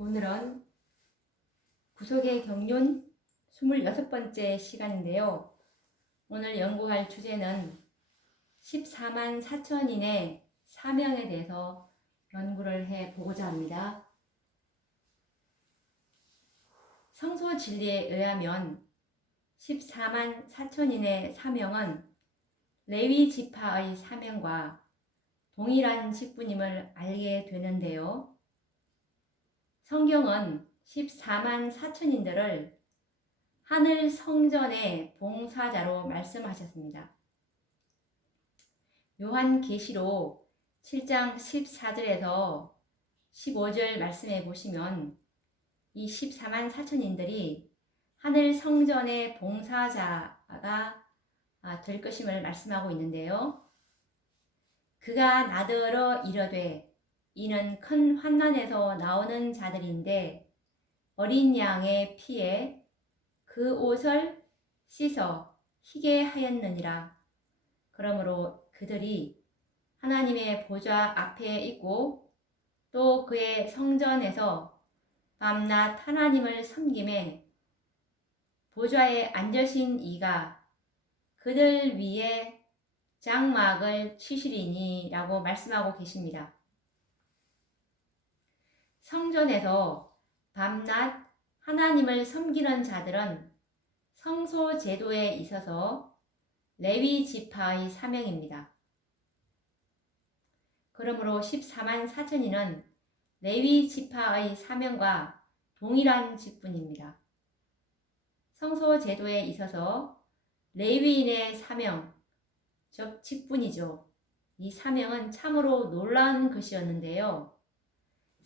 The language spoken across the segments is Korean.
오늘은 구속의 경륜 26번째 시간인데요. 오늘 연구할 주제는 14만 4천인의 사명에 대해서 연구를 해보고자 합니다. 성서 진리에 의하면 14만 4천인의 사명은 레위 지파의 사명과 동일한 직분임을 알게 되는데요. 성경은 14만 4천인들을 하늘 성전의 봉사자로 말씀하셨습니다. 요한계시록 7장 14절에서 15절 말씀해 보시면 이 14만 4천인들이 하늘 성전의 봉사자가 될 것임을 말씀하고 있는데요. 그가 나더러 이르되 이는 큰 환난에서 나오는 자들인데 어린 양의 피에 그 옷을 씻어 희게 하였느니라. 그러므로 그들이 하나님의 보좌 앞에 있고 또 그의 성전에서 밤낮 하나님을 섬김에 보좌에 앉으신 이가 그들 위에 장막을 치시리니 라고 말씀하고 계십니다. 성전에서 밤낮 하나님을 섬기는 자들은 성소 제도에 있어서 레위 지파의 사명입니다. 그러므로 14만 4천인은 레위 지파의 사명과 동일한 직분입니다. 성소 제도에 있어서 레위인의 사명, 즉 직분이죠. 이 사명은 참으로 놀라운 것이었는데요.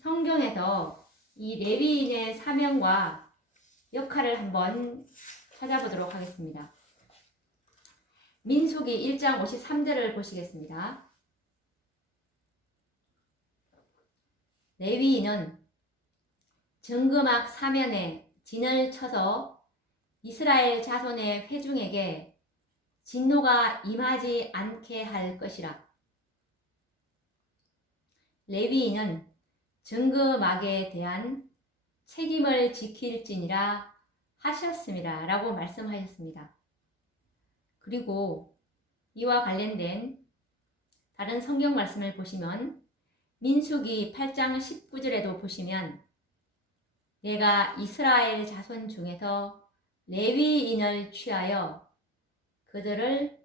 성경에서 이 레위인의 사명과 역할을 한번 찾아보도록 하겠습니다. 민수기 1장 53절을 보시겠습니다. 레위인은 정금악 사면에 진을 쳐서 이스라엘 자손의 회중에게 진노가 임하지 않게 할 것이라. 레위인은 정금악에 대한 책임을 지킬지니라 하셨습니다. 라고 말씀하셨습니다. 그리고 이와 관련된 다른 성경 말씀을 보시면 민수기 8장 19절에도 보시면 내가 이스라엘 자손 중에서 레위인을 취하여 그들을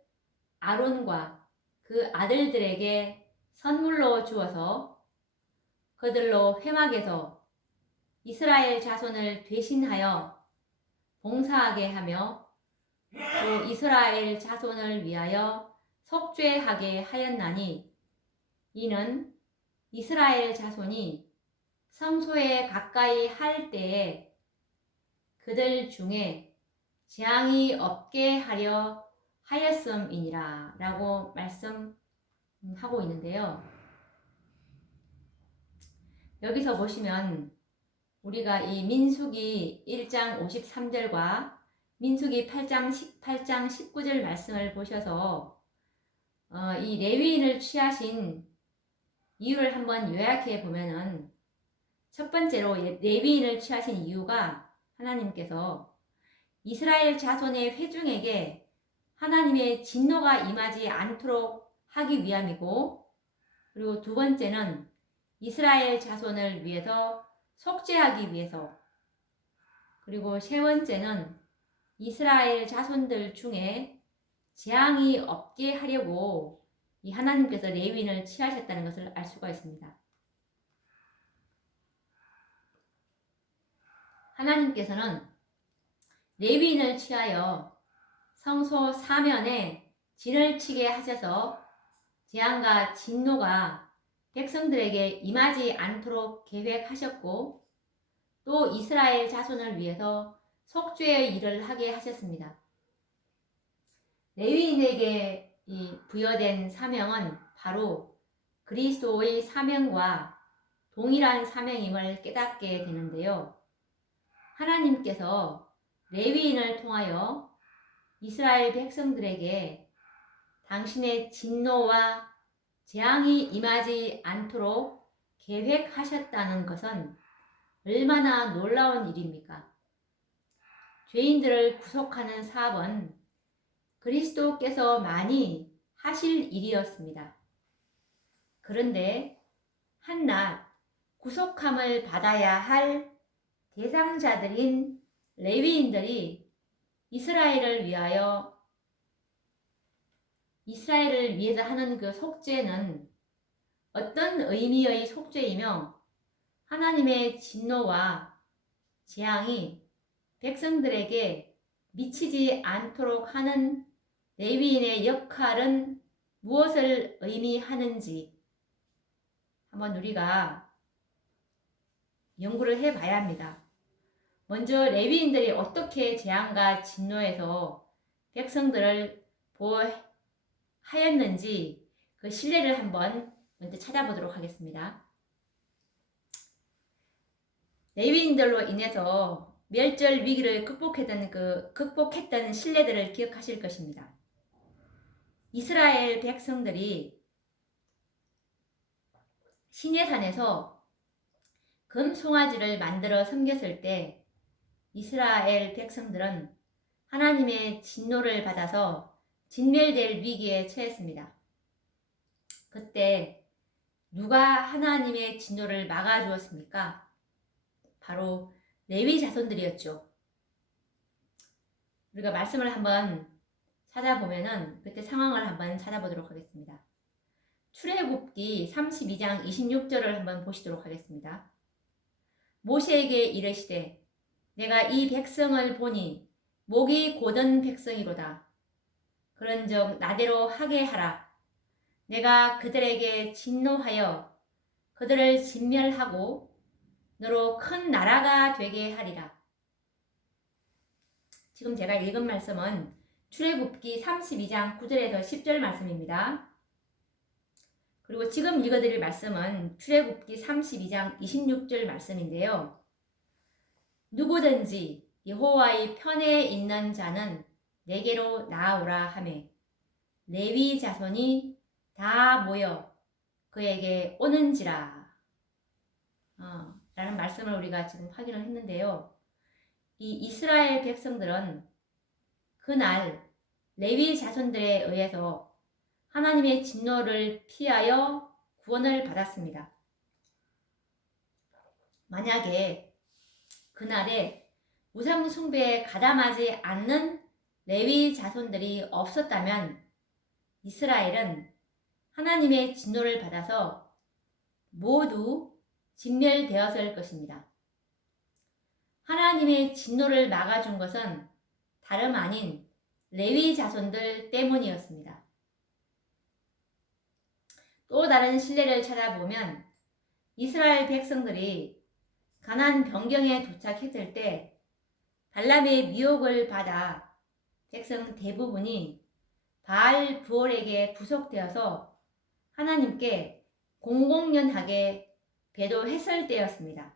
아론과 그 아들들에게 선물로 주어서 그들로 회막에서 이스라엘 자손을 대신하여 봉사하게 하며 또 이스라엘 자손을 위하여 속죄하게 하였나니 이는 이스라엘 자손이 성소에 가까이 할 때에 그들 중에 재앙이 없게 하려 하였음이니라 라고 말씀하고 있는데요. 여기서 보시면 우리가 이 민수기 1장 53절과 민수기 8장 19절 말씀을 보셔서 이 레위인을 취하신 이유를 한번 요약해 보면은 첫 번째로 레위인을 취하신 이유가 하나님께서 이스라엘 자손의 회중에게 하나님의 진노가 임하지 않도록 하기 위함이고, 그리고 두 번째는 이스라엘 자손을 위해서 속죄하기 위해서, 그리고 세 번째는 이스라엘 자손들 중에 재앙이 없게 하려고 이 하나님께서 레위인을 취하셨다는 것을 알 수가 있습니다. 하나님께서는 레위인을 취하여 성소 사면에 진을 치게 하셔서 재앙과 진노가 백성들에게 임하지 않도록 계획하셨고 또 이스라엘 자손을 위해서 속죄의 일을 하게 하셨습니다. 레위인에게 부여된 사명은 바로 그리스도의 사명과 동일한 사명임을 깨닫게 되는데요. 하나님께서 레위인을 통하여 이스라엘 백성들에게 당신의 진노와 재앙이 임하지 않도록 계획하셨다는 것은 얼마나 놀라운 일입니까? 죄인들을 구속하는 사업은 그리스도께서 많이 하실 일이었습니다. 그런데 한낱 구속함을 받아야 할 대상자들인 레위인들이 이스라엘을 위해서 하는 그 속죄는 어떤 의미의 속죄이며 하나님의 진노와 재앙이 백성들에게 미치지 않도록 하는 레위인의 역할은 무엇을 의미하는지 한번 우리가 연구를 해봐야 합니다. 먼저 레위인들이 어떻게 재앙과 진노에서 백성들을 보호하였는지 그 신뢰를 한번 먼저 찾아보도록 하겠습니다. 레위인들로 인해서 멸절 위기를 극복했던 신뢰들을 기억하실 것입니다. 이스라엘 백성들이 시내산에서 금송아지를 만들어 섬겼을 때 이스라엘 백성들은 하나님의 진노를 받아서 진멸될 위기에 처했습니다. 그때 누가 하나님의 진노를 막아주었습니까? 바로 레위 자손들이었죠. 우리가 말씀을 한번 찾아보면은 그때 상황을 한번 찾아보도록 하겠습니다. 출애굽기 32장 26절을 한번 보시도록 하겠습니다. 모세에게 이르시되 내가 이 백성을 보니 목이 곧은 백성이로다. 그런즉 나대로 하게 하라. 내가 그들에게 진노하여 그들을 진멸하고 너로 큰 나라가 되게 하리라. 지금 제가 읽은 말씀은 출애굽기 32장 9절에서 10절 말씀입니다. 그리고 지금 읽어드릴 말씀은 출애굽기 32장 26절 말씀인데요. 누구든지 여호와의 편에 있는 자는 내게로 나아오라 하매 레위 자손이 다 모여 그에게 오는지라. 라는 말씀을 우리가 지금 확인을 했는데요. 이 이스라엘 백성들은 그날 레위 자손들에 의해서 하나님의 진노를 피하여 구원을 받았습니다. 만약에 그날에 우상 숭배에 가담하지 않는 레위 자손들이 없었다면 이스라엘은 하나님의 진노를 받아서 모두 진멸되었을 것입니다. 하나님의 진노를 막아준 것은 다름 아닌 레위 자손들 때문이었습니다. 또 다른 신뢰를 찾아보면 이스라엘 백성들이 가나안 변경에 도착했을 때 발람의 미혹을 받아 백성 대부분이 바알 부올에게 부속되어서 하나님께 공공연하게 배도했을 때였습니다.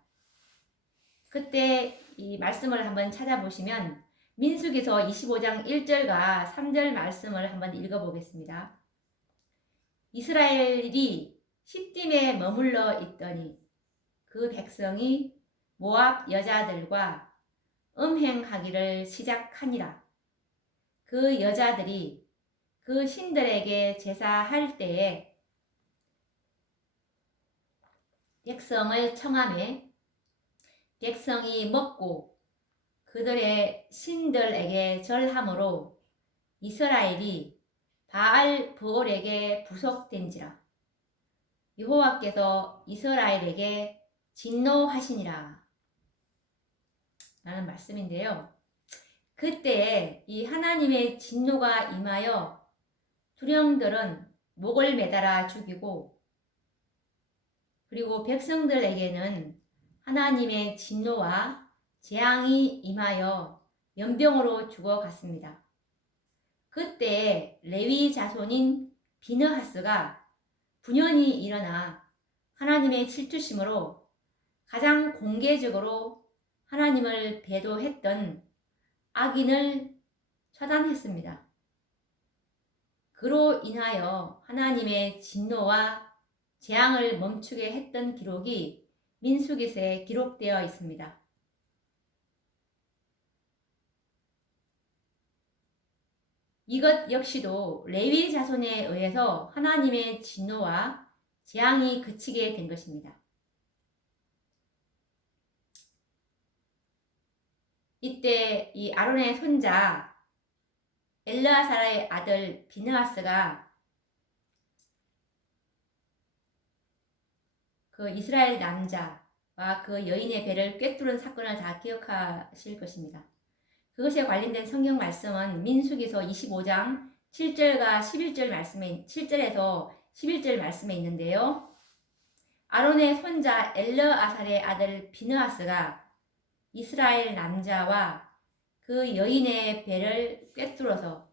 그때 이 말씀을 한번 찾아보시면 민수기서 25장 1절과 3절 말씀을 한번 읽어보겠습니다. 이스라엘이 시딤에 머물러 있더니 그 백성이 모압 여자들과 음행하기를 시작하니라. 그 여자들이 그 신들에게 제사할 때에 백성을 청하매 백성이 먹고 그들의 신들에게 절함으로 이스라엘이 바알 브올에게 부속된지라. 여호와께서 이스라엘에게 진노하시니라. 라는 말씀인데요. 그때 이 하나님의 진노가 임하여 두령들은 목을 매달아 죽이고 그리고 백성들에게는 하나님의 진노와 재앙이 임하여 연병으로 죽어갔습니다. 그때 레위 자손인 비느하스가 분연히 일어나 하나님의 질투심으로 가장 공개적으로 하나님을 배도했던 악인을 처단했습니다. 그로 인하여 하나님의 진노와 재앙을 멈추게 했던 기록이 민수기서에 기록되어 있습니다. 이것 역시도 레위 자손에 의해서 하나님의 진노와 재앙이 그치게 된 것입니다. 이때 이 아론의 손자 엘르아사라의 아들 비느하스가 그 이스라엘 남자와 그 여인의 배를 꿰뚫은 사건을 다 기억하실 것입니다. 그것에 관련된 성경 말씀은 민수기서 25장 7절과 11절 말씀에 7절에서 11절 말씀에 있는데요. 아론의 손자 엘르아살의 아들 비느하스가 이스라엘 남자와 그 여인의 배를 꿰뚫어서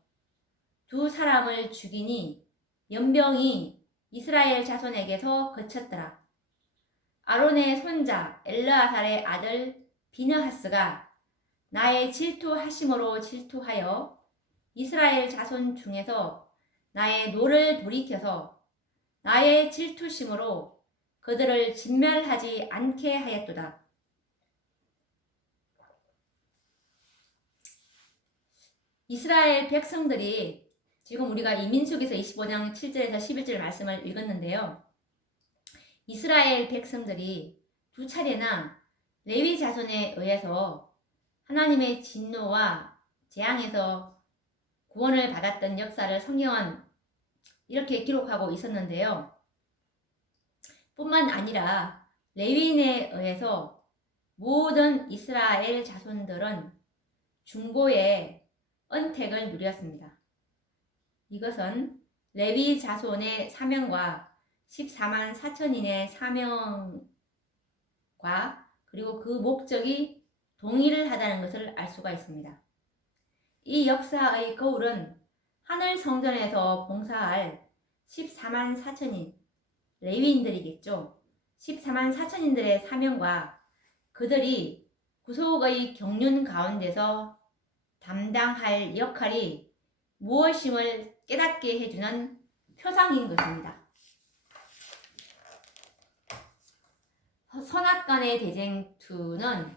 두 사람을 죽이니 연병이 이스라엘 자손에게서 그쳤더라. 아론의 손자 엘르아살의 아들 비느하스가 나의 질투하심으로 질투하여 이스라엘 자손 중에서 나의 노를 돌이켜서 나의 질투심으로 그들을 진멸하지 않게 하였도다. 이스라엘 백성들이 지금 우리가 이 민수기서 25장 7절에서 11절 말씀을 읽었는데요. 이스라엘 백성들이 두 차례나 레위 자손에 의해서 하나님의 진노와 재앙에서 구원을 받았던 역사를 성경은 이렇게 기록하고 있었는데요. 뿐만 아니라 레위인에 의해서 모든 이스라엘 자손들은 중보의 은택을 누렸습니다. 이것은 레위 자손의 사명과 14만 4천인의 사명과 그리고 그 목적이 동의를 하다는 것을 알 수가 있습니다. 이 역사의 거울은 하늘 성전에서 봉사할 14만 4천인 레위인들이겠죠. 14만 4천인들의 사명과 그들이 구속의 경륜 가운데서 담당할 역할이 무엇임을 깨닫게 해주는 표상인 것입니다. 선악간의 대쟁 2는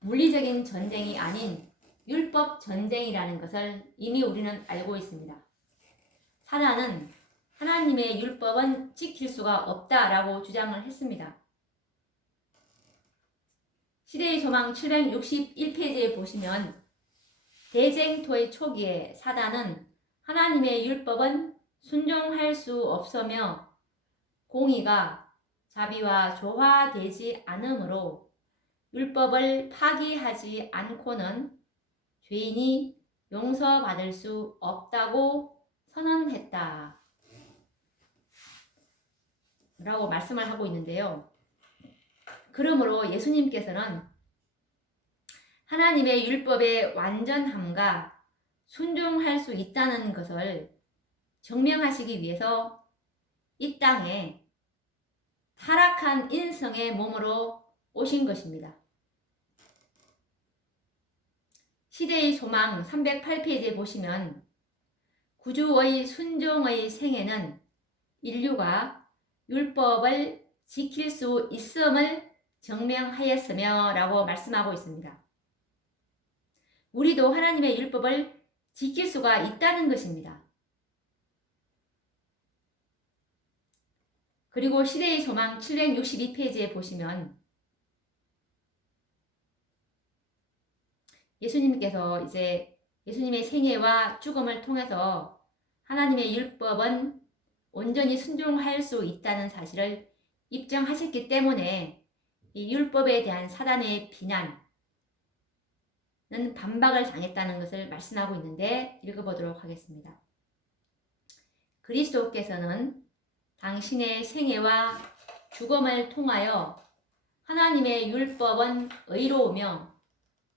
물리적인 전쟁이 아닌 율법 전쟁이라는 것을 이미 우리는 알고 있습니다. 사단은 하나님의 율법은 지킬 수가 없다라고 주장을 했습니다. 시대의 소망 761페이지에 보시면 대쟁토의 초기에 사단은 하나님의 율법은 순종할 수 없으며 공의가 자비와 조화되지 않으므로 율법을 파기하지 않고는 죄인이 용서받을 수 없다고 선언했다 라고 말씀을 하고 있는데요. 그러므로 예수님께서는 하나님의 율법의 완전함과 순종할 수 있다는 것을 증명하시기 위해서 이 땅에 타락한 인성의 몸으로 오신 것입니다. 시대의 소망 308페이지에 보시면 구주의 순종의 생애는 인류가 율법을 지킬 수 있음을 증명하였으며 라고 말씀하고 있습니다. 우리도 하나님의 율법을 지킬 수가 있다는 것입니다. 그리고 시대의 소망 762페이지에 보시면 예수님께서 이제 예수님의 생애와 죽음을 통해서 하나님의 율법은 온전히 순종할 수 있다는 사실을 입증하셨기 때문에 이 율법에 대한 사단의 비난은 반박을 당했다는 것을 말씀하고 있는데 읽어보도록 하겠습니다. 그리스도께서는 당신의 생애와 죽음을 통하여 하나님의 율법은 의로우며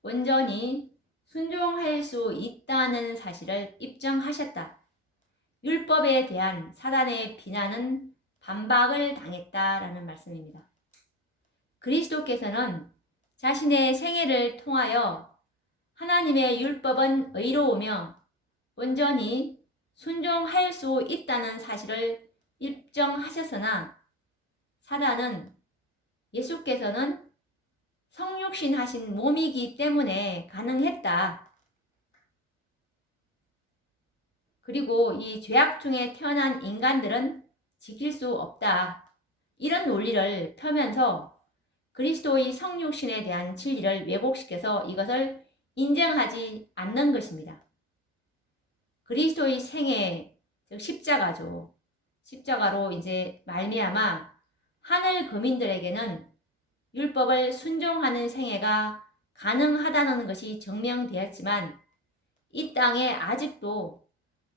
온전히 순종할 수 있다는 사실을 입증하셨다. 율법에 대한 사단의 비난은 반박을 당했다라는 말씀입니다. 그리스도께서는 자신의 생애를 통하여 하나님의 율법은 의로우며 온전히 순종할 수 있다는 사실을 입증하셨으나 사단은 예수께서는 성육신 하신 몸이기 때문에 가능했다. 그리고 이 죄악 중에 태어난 인간들은 지킬 수 없다. 이런 논리를 펴면서 그리스도의 성육신에 대한 진리를 왜곡시켜서 이것을 인정하지 않는 것입니다. 그리스도의 생애, 즉 십자가죠. 십자가로 이제 말미암아 하늘 거민들에게는 율법을 순종하는 생애가 가능하다는 것이 증명되었지만 이 땅에 아직도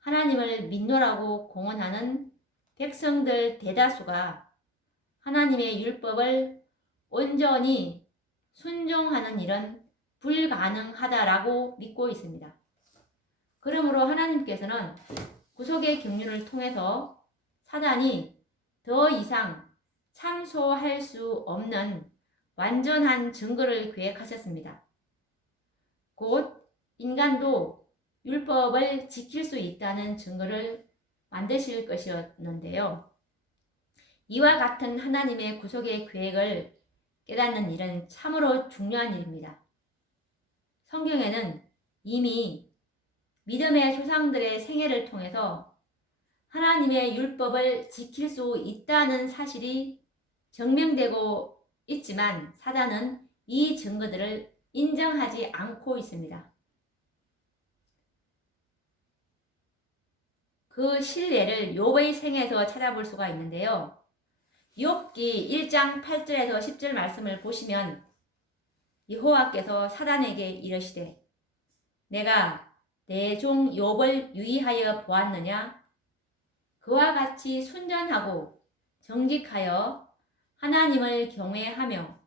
하나님을 믿노라고 공언하는 백성들 대다수가 하나님의 율법을 온전히 순종하는 일은 불가능하다라고 믿고 있습니다. 그러므로 하나님께서는 구속의 경륜을 통해서 사단이 더 이상 참소할 수 없는 완전한 증거를 계획하셨습니다. 곧 인간도 율법을 지킬 수 있다는 증거를 만드실 것이었는데요. 이와 같은 하나님의 구속의 계획을 깨닫는 일은 참으로 중요한 일입니다. 성경에는 이미 믿음의 조상들의 생애를 통해서 하나님의 율법을 지킬 수 있다는 사실이 증명되고 있지만 사단은 이 증거들을 인정하지 않고 있습니다. 그 실례를 욥의 생에서 찾아볼 수가 있는데요. 욥기 1장 8절에서 10절 말씀을 보시면 여호와께서 사단에게 이르시되 내가 내 종 욥을 유의하여 보았느냐? 그와 같이 순전하고 정직하여 하나님을 경외하며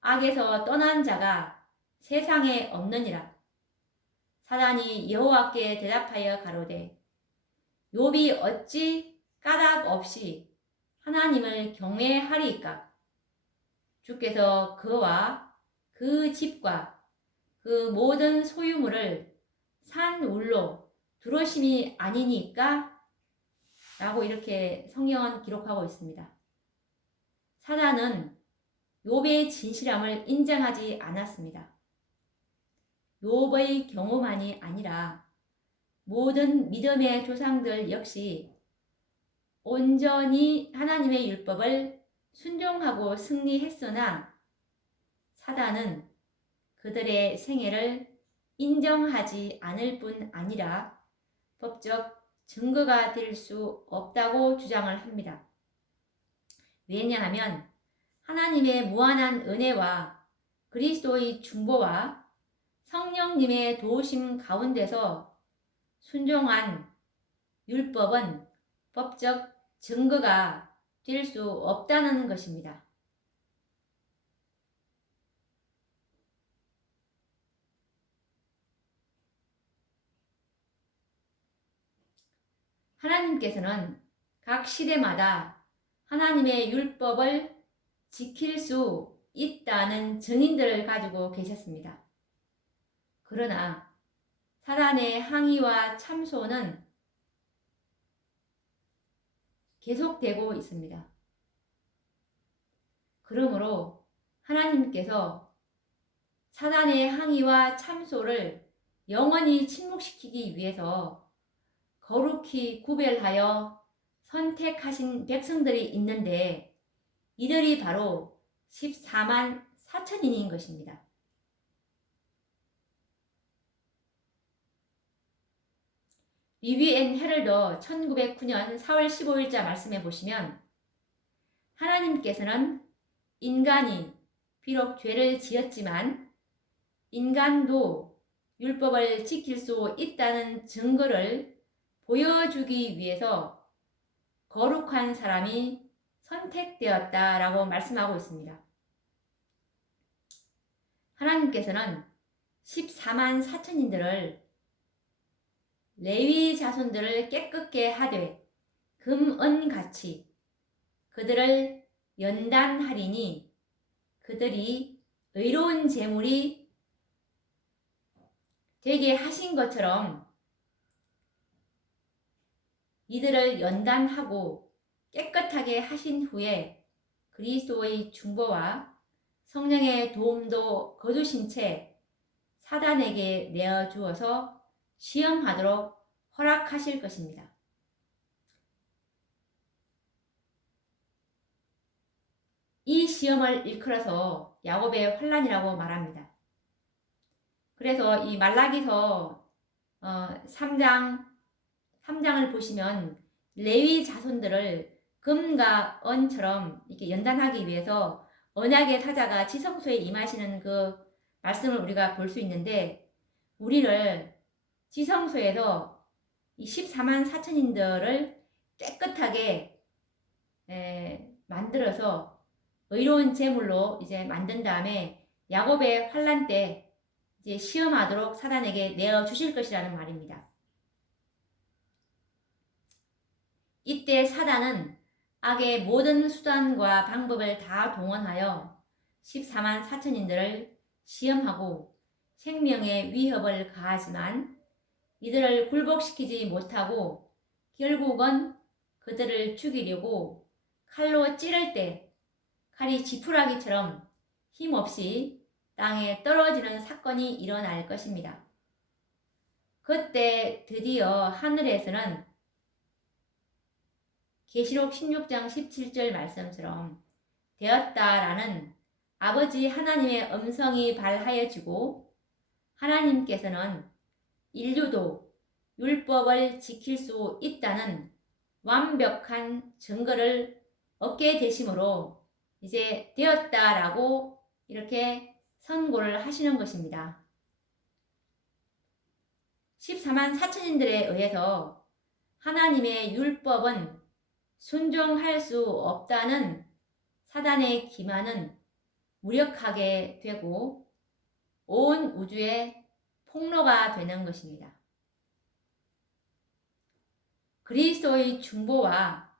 악에서 떠난 자가 세상에 없느니라. 사단이 여호와께 대답하여 가로되 욥이 어찌 까닭 없이 하나님을 경외하리이까? 주께서 그와 그 집과 그 모든 소유물을 산 울로 두르심이 아니니까? 라고 이렇게 성경은 기록하고 있습니다. 사단은 욥의 진실함을 인정하지 않았습니다. 욥의 경우만이 아니라 모든 믿음의 조상들 역시 온전히 하나님의 율법을 순종하고 승리했으나 사단은 그들의 생애를 인정하지 않을 뿐 아니라 법적 증거가 될 수 없다고 주장을 합니다. 왜냐하면 하나님의 무한한 은혜와 그리스도의 중보와 성령님의 도우심 가운데서 순종한 율법은 법적 증거가 될 수 없다는 것입니다. 하나님께서는 각 시대마다 하나님의 율법을 지킬 수 있다는 증인들을 가지고 계셨습니다. 그러나 사단의 항의와 참소는 계속되고 있습니다. 그러므로 하나님께서 사단의 항의와 참소를 영원히 침묵시키기 위해서 거룩히 구별하여 선택하신 백성들이 있는데 이들이 바로 14만 4천인인 것입니다. 리비 앤 헤럴더 1909년 4월 15일자 말씀해 보시면 하나님께서는 인간이 비록 죄를 지었지만 인간도 율법을 지킬 수 있다는 증거를 보여주기 위해서 거룩한 사람이 선택되었다라고 말씀하고 있습니다. 하나님께서는 14만 4천인들을 레위 자손들을 깨끗게 하되 금, 은 같이 그들을 연단하리니 그들이 의로운 제물이 되게 하신 것처럼 이들을 연단하고 깨끗하게 하신 후에 그리스도의 중보와 성령의 도움도 거두신 채 사단에게 내어주어서 시험하도록 허락하실 것입니다. 이 시험을 일컬어서 야곱의 환난이라고 말합니다. 그래서 이 말라기서 3장을 보시면 레위 자손들을 금과 은처럼 이렇게 연단하기 위해서 언약의 사자가 지성소에 임하시는 그 말씀을 우리가 볼 수 있는데, 우리를 지성소에서 이 14만 4천인들을 깨끗하게 만들어서 의로운 제물로 이제 만든 다음에 야곱의 환난 때 이제 시험하도록 사단에게 내어 주실 것이라는 말입니다. 이때 사단은 악의 모든 수단과 방법을 다 동원하여 14만 4천인들을 시험하고 생명의 위협을 가하지만 이들을 굴복시키지 못하고 결국은 그들을 죽이려고 칼로 찌를 때 칼이 지푸라기처럼 힘없이 땅에 떨어지는 사건이 일어날 것입니다. 그때 드디어 하늘에서는 계시록 16장 17절 말씀처럼 되었다라는 아버지 하나님의 음성이 발하여지고, 하나님께서는 인류도 율법을 지킬 수 있다는 완벽한 증거를 얻게 되심으로 이제 되었다라고 이렇게 선고를 하시는 것입니다. 14만 4천인들에 의해서 하나님의 율법은 순종할 수 없다는 사단의 기만은 무력하게 되고 온 우주에 폭로가 되는 것입니다. 그리스도의 중보와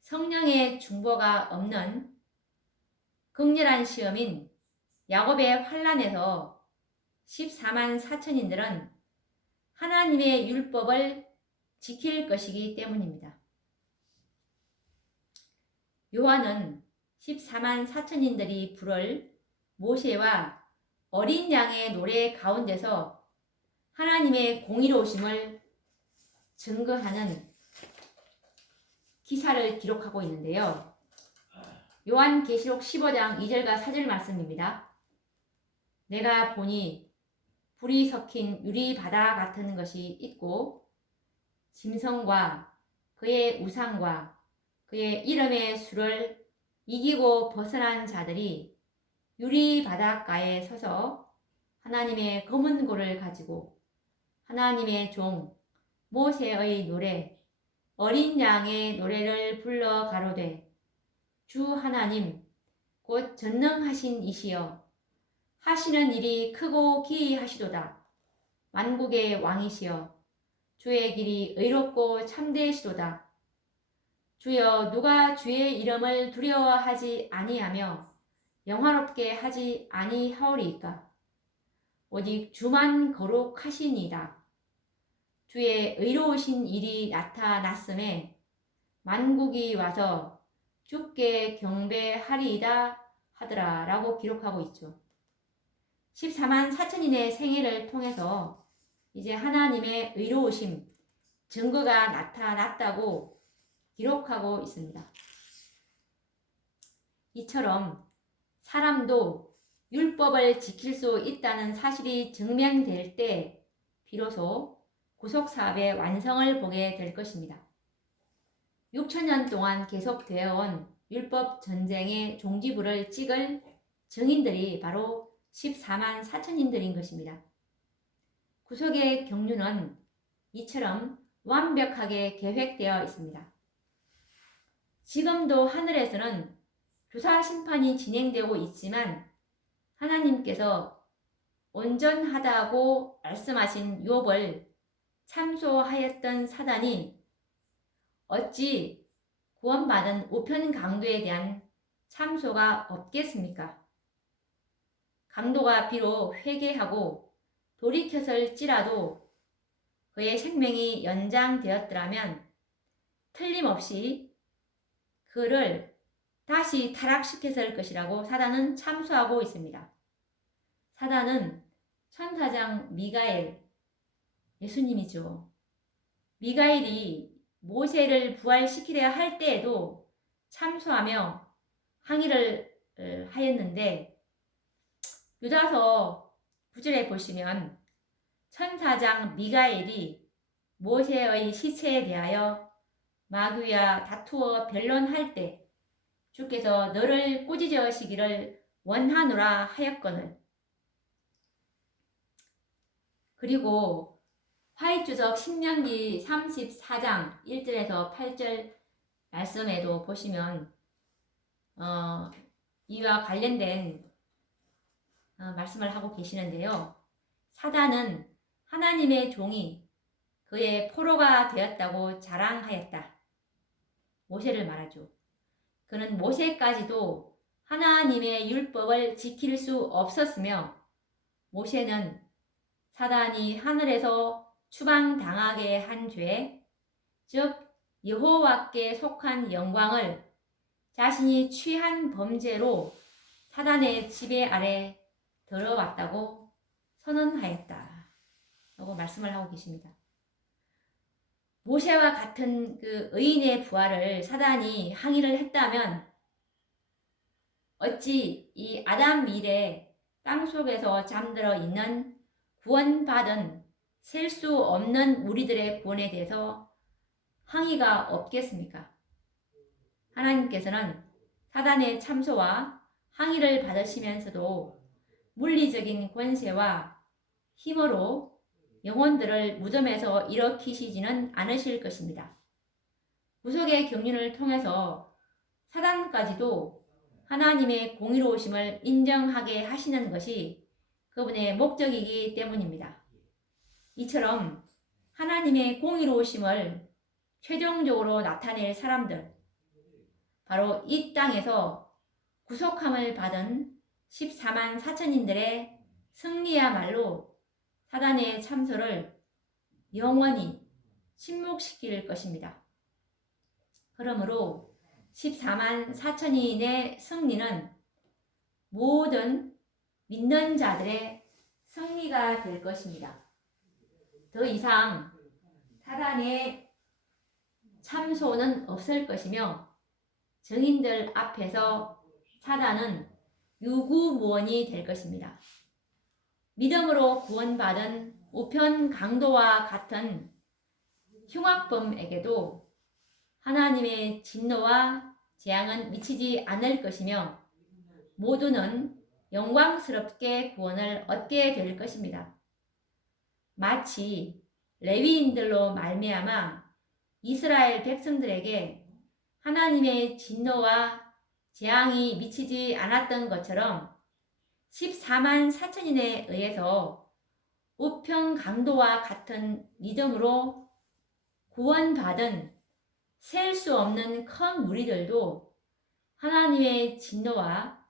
성령의 중보가 없는 극렬한 시험인 야곱의 환난에서 14만 4천인들은 하나님의 율법을 지킬 것이기 때문입니다. 요한은 14만 4천인들이 부를 모세와 어린 양의 노래 가운데서 하나님의 공의로우심을 증거하는 기사를 기록하고 있는데요. 요한계시록 15장 2절과 4절 말씀입니다. 내가 보니 불이 섞인 유리바다 같은 것이 있고 짐승과 그의 우상과 그의 이름의 수를 이기고 벗어난 자들이 유리바닷가에 서서 하나님의 검은 고를 가지고 하나님의 종 모세의 노래 어린 양의 노래를 불러 가로되 주 하나님 곧 전능하신 이시여 하시는 일이 크고 기이하시도다. 만국의 왕이시여 주의 길이 의롭고 참되시도다. 주여 누가 주의 이름을 두려워하지 아니하며 영화롭게 하지 아니하오리이까. 오직 주만 거룩하시니이다. 주의 의로우신 일이 나타났음에 만국이 와서 주께 경배하리이다 하더라 라고 기록하고 있죠. 14만 4천인의 생애를 통해서 이제 하나님의 의로우심 증거가 나타났다고 기록하고 있습니다. 이처럼 사람도 율법을 지킬 수 있다는 사실이 증명될 때 비로소 구속사업의 완성을 보게 될 것입니다. 6천년 동안 계속되어 온 율법 전쟁의 종지부를 찍을 증인들이 바로 14만 4천인들인 것입니다. 구속의 경륜은 이처럼 완벽하게 계획되어 있습니다. 지금도 하늘에서는 조사 심판이 진행되고 있지만 하나님께서 온전하다고 말씀하신 욥을 참소하였던 사단이 어찌 구원받은 우편 강도에 대한 참소가 없겠습니까? 강도가 비록 회개하고 돌이켰을지라도 그의 생명이 연장되었더라면 틀림없이 그를 다시 타락시켰을 것이라고 사단은 참소하고 있습니다. 사단은 천사장 미가엘, 예수님이죠. 미가엘이 모세를 부활시키려 할 때에도 참소하며 항의를 하였는데, 유다서 9절에 보시면 천사장 미가엘이 모세의 시체에 대하여 마귀와 다투어 변론할 때 주께서 너를 꾸짖으시기를 원하노라 하였거늘. 그리고 화이트주석 신명기 34장 1절에서 8절 말씀에도 보시면 이와 관련된 말씀을 하고 계시는데요. 사단은 하나님의 종이 그의 포로가 되었다고 자랑하였다. 모세를 말하죠. 그는 모세까지도 하나님의 율법을 지킬 수 없었으며, 모세는 사단이 하늘에서 추방당하게 한 죄, 즉 여호와께 속한 영광을 자신이 취한 범죄로 사단의 지배 아래 들어왔다고 선언하였다 라고 말씀을 하고 계십니다. 모세와 같은 그 의인의 부활을 사단이 항의를 했다면 어찌 이 아담 이래 땅속에서 잠들어 있는 구원받은 셀 수 없는 우리들의 구원에 대해서 항의가 없겠습니까? 하나님께서는 사단의 참소와 항의를 받으시면서도 물리적인 권세와 힘으로 영혼들을 무덤에서 일으키시지는 않으실 것입니다. 구속의 경륜을 통해서 사단까지도 하나님의 공의로우심을 인정하게 하시는 것이 그분의 목적이기 때문입니다. 이처럼 하나님의 공의로우심을 최종적으로 나타낼 사람들, 바로 이 땅에서 구속함을 받은 14만 4천인들의 승리야말로 사단의 참소를 영원히 침묵시킬 것입니다. 그러므로 14만 4천인의 승리는 모든 믿는 자들의 승리가 될 것입니다. 더 이상 사단의 참소는 없을 것이며, 증인들 앞에서 사단은 유구무원이 될 것입니다. 믿음으로 구원받은 우편 강도와 같은 흉악범에게도 하나님의 진노와 재앙은 미치지 않을 것이며, 모두는 영광스럽게 구원을 얻게 될 것입니다. 마치 레위인들로 말미암아 이스라엘 백성들에게 하나님의 진노와 재앙이 미치지 않았던 것처럼 14만 4천인에 의해서 우편 강도와 같은 믿음으로 구원받은 셀 수 없는 큰 무리들도 하나님의 진노와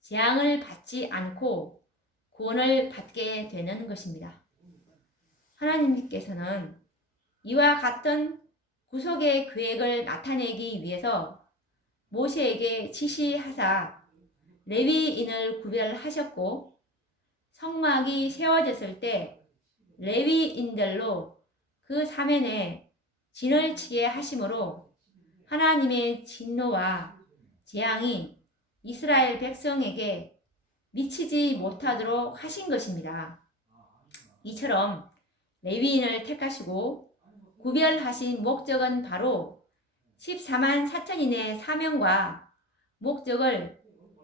재앙을 받지 않고 구원을 받게 되는 것입니다. 하나님께서는 이와 같은 구속의 계획을 나타내기 위해서 모세에게 지시하사 레위인을 구별하셨고, 성막이 세워졌을 때 레위인들로 그 사면에 진을 치게 하심으로 하나님의 진노와 재앙이 이스라엘 백성에게 미치지 못하도록 하신 것입니다. 이처럼 레위인을 택하시고 구별하신 목적은 바로 14만 4천인의 사명과 목적을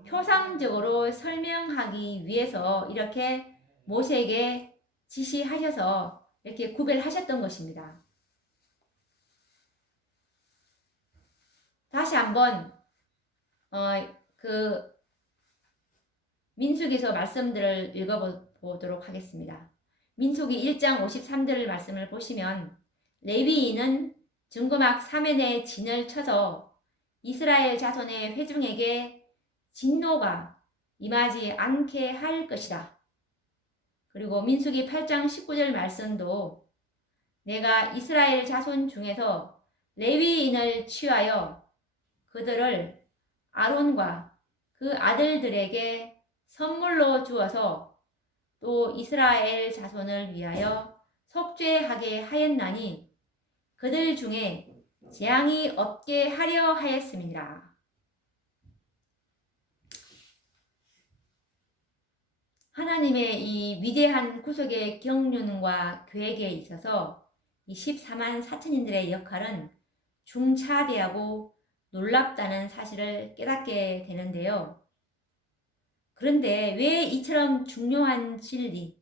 표상적으로 설명하기 위해서 이렇게 모세에게 지시하셔서 이렇게 구별하셨던 것입니다. 다시 한번 민수기서 말씀들을 읽어보도록 하겠습니다. 민수기 1장 53절 말씀을 보시면, 레위인은 증거막 사면에 진을 쳐서 이스라엘 자손의 회중에게 진노가 임하지 않게 할 것이다. 그리고 민수기 8장 19절 말씀도, 내가 이스라엘 자손 중에서 레위인을 취하여 그들을 아론과 그 아들들에게 선물로 주어서 또 이스라엘 자손을 위하여 속죄하게 하였나니 그들 중에 재앙이 없게 하려 하였음이니라. 하나님의 이 위대한 구속의 경륜과 계획에 있어서 이 14만 4천인들의 역할은 중차대하고 놀랍다는 사실을 깨닫게 되는데요. 그런데 왜 이처럼 중요한 진리인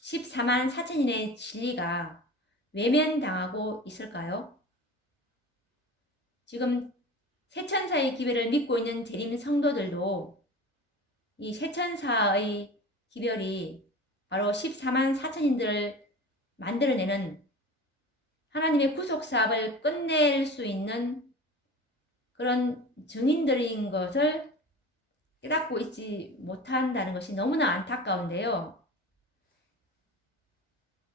14만 4천인의 진리가 외면당하고 있을까요? 지금 세천사의 기별을 믿고 있는 재림 성도들도 이 세천사의 기별이 바로 14만 4천인들을 만들어내는 하나님의 구속사업을 끝낼 수 있는 그런 증인들인 것을 깨닫고 있지 못한다는 것이 너무나 안타까운데요.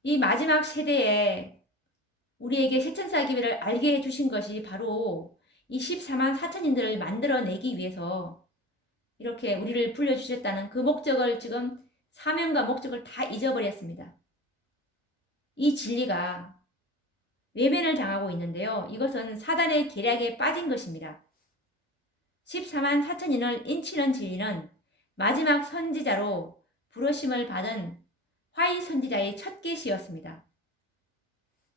이 마지막 세대에 우리에게 세천사 기별을 알게 해주신 것이 바로 이 14만 4천인들을 만들어내기 위해서 이렇게 우리를 불러주셨다는 그 목적을 지금 사명과 목적을 다 잊어버렸습니다. 이 진리가 외면을 당하고 있는데요. 이것은 사단의 계략에 빠진 것입니다. 14만 4천인을 인치는 진리는 마지막 선지자로 부르심을 받은 화이 선지자의 첫 계시였습니다.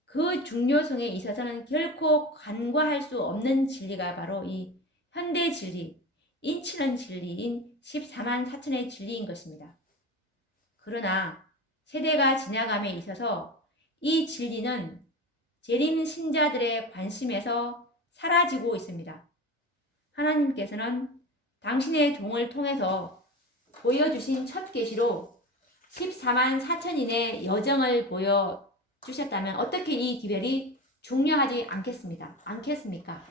그 중요성에 있어서는 결코 간과할 수 없는 진리가 바로 이 현대 진리, 인치는 진리인 14만 4천의 진리인 것입니다. 그러나 세대가 지나감에 있어서 이 진리는 재림 신자들의 관심에서 사라지고 있습니다. 하나님께서는 당신의 종을 통해서 보여주신 첫 계시로 14만 4천인의 여정을 보여주셨다면 어떻게 이 기별이 중요하지 않겠습니까?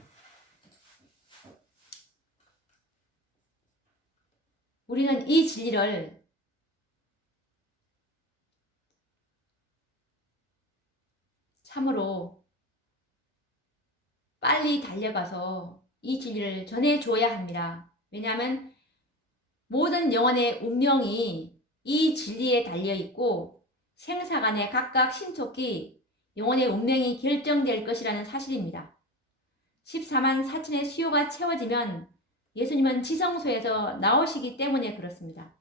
우리는 이 진리를 참으로 빨리 달려가서 이 진리를 전해줘야 합니다. 왜냐하면 모든 영혼의 운명이 이 진리에 달려있고 생사간에 각각 신속히 영혼의 운명이 결정될 것이라는 사실입니다. 14만 4천의 수요가 채워지면 예수님은 지성소에서 나오시기 때문에 그렇습니다.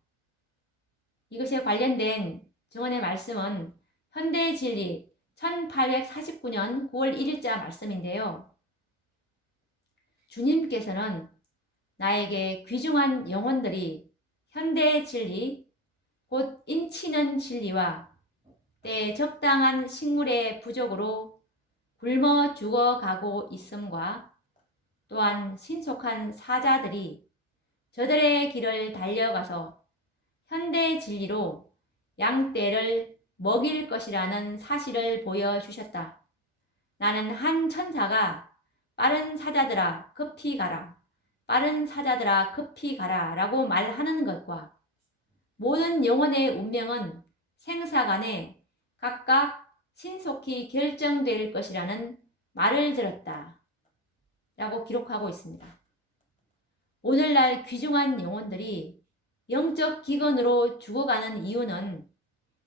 이것에 관련된 증언의 말씀은 현대의 진리 1849년 9월 1일자 말씀인데요. 주님께서는 나에게 귀중한 영혼들이 현대의 진리, 곧 인치는 진리와 때에 적당한 식물의 부족으로 굶어 죽어가고 있음과 또한 신속한 사자들이 저들의 길을 달려가서 현대의 진리로 양떼를 먹일 것이라는 사실을 보여주셨다. 나는 한 천사가 빠른 사자들아 급히 가라, 빠른 사자들아 급히 가라 라고 말하는 것과 모든 영혼의 운명은 생사간에 각각 신속히 결정될 것이라는 말을 들었다 라고 기록하고 있습니다. 오늘날 귀중한 영혼들이 영적 기근으로 죽어가는 이유는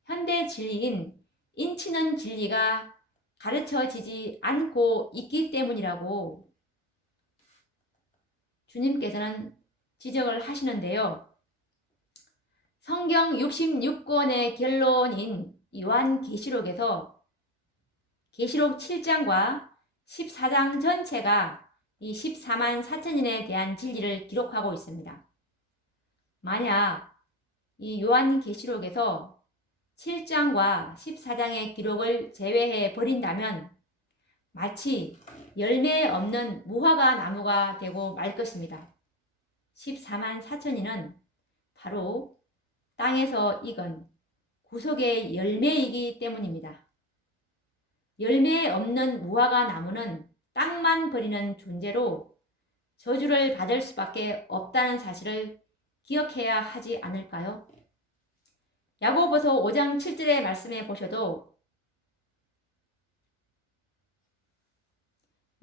현대 진리인 인치는 진리가 가르쳐지지 않고 있기 때문이라고 주님께서는 지적을 하시는데요. 성경 66권의 결론인 요한계시록에서 계시록 7장과 14장 전체가 이 14만 4천인에 대한 진리를 기록하고 있습니다. 만약 이 요한계시록에서 7장과 14장의 기록을 제외해 버린다면 마치 열매 없는 무화과 나무가 되고 말 것입니다. 14만 4천인은 바로 땅에서 익은 구속의 열매이기 때문입니다. 열매 없는 무화과 나무는 땅만 버리는 존재로 저주를 받을 수밖에 없다는 사실을 기억해야 하지 않을까요? 야고보서 5장 7절의 말씀에 보셔도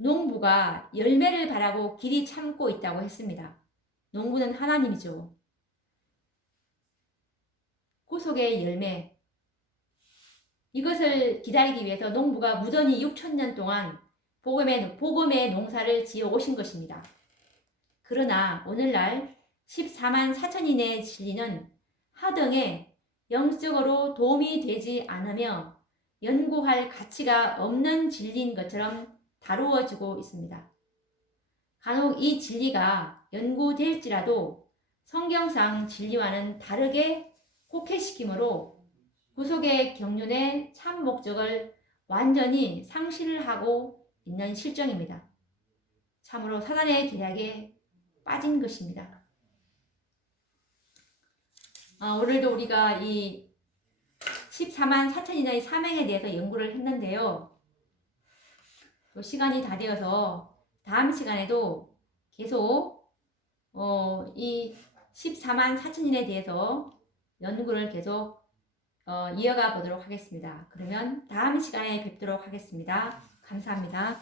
농부가 열매를 바라고 길이 참고 있다고 했습니다. 농부는 하나님이죠. 구속의 열매, 이것을 기다리기 위해서 농부가 무던히 6,000년 동안 복음의 농사를 지어 오신 것입니다. 그러나 오늘날 14만 4천인의 진리는 하등에 영적으로 도움이 되지 않으며 연구할 가치가 없는 진리인 것처럼 다루어지고 있습니다. 간혹 이 진리가 연구될지라도 성경상 진리와는 다르게 혹해시키므로 구속의 경륜의 참 목적을 완전히 상실하고 있는 실정입니다. 참으로 사단의 계략에 빠진 것입니다. 오늘도 우리가 이 14만 4천인의 사명에 대해서 연구를 했는데요. 또 시간이 다 되어서 다음 시간에도 계속 이 14만 4천인에 대해서 연구를 계속 이어가 보도록 하겠습니다. 그러면 다음 시간에 뵙도록 하겠습니다. 감사합니다.